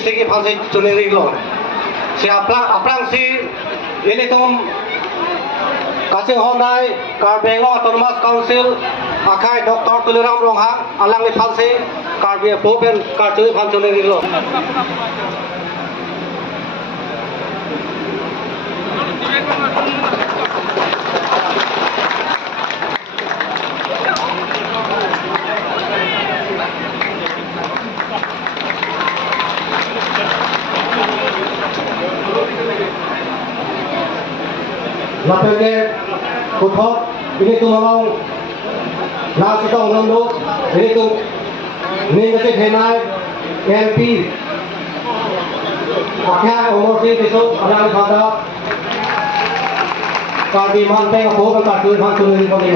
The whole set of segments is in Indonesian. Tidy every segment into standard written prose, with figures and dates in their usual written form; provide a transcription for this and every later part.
Segi fase chuneri lo. Si aprang si ini tum kacing Honai Karbeng Autonomous Council akai Dr. Tuliram Longhang alang ni fase Karbia Popen Karchui fan chuneri lo. Lapenge kuthok ini tu mamang nasi tong londo ini tu ninggasi henai MP akhya umur si besok alang pada kadi manteng apa kan kadi manteng ini paling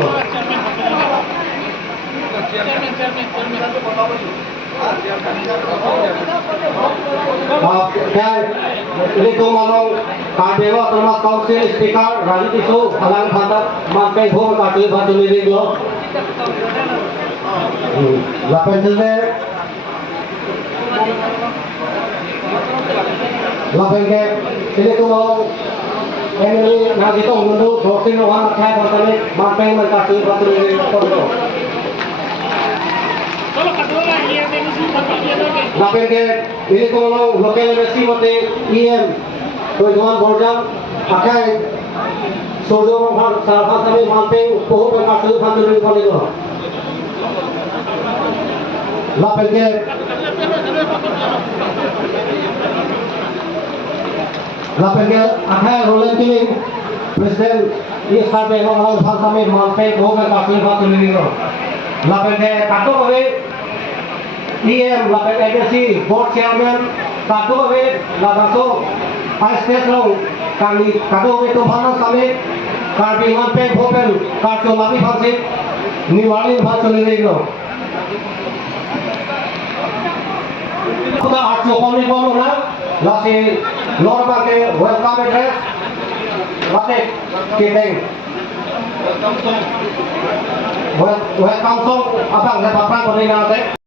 ini tu mamang Karbeng Autonomous Council Speaker Raji Tisu alang pada manteng apa kadi manteng ini lo lapenge ini tu mamang ini nasi tong londo dosin orang akhya pada manteng kadi manteng ini paling lapenge ini tu mamang local university mate EM तो जवान बोलजम आकाय सोजो भाग साफा समय मानते पोह पे काटू फांदू नहीं पड़ेगा लापेंगे आकाय रोलन की प्रेसिडेंट ये सारे लोग भाग समय मानते पोह पे काटू फांदू नहीं पड़ेगा लापेंगे काटो कभी EM लापेंगे एजेंसी बोर्ड चेयरमैन काटो कभी लादासो Vice kami kado itu mana kami kami mampu hotel kado lagi fase niwali fase lagi lo. Kita harus kami na lasi luar pakai welcome address lasi kiteng welcome song apa nggak apa-apa boleh nanti.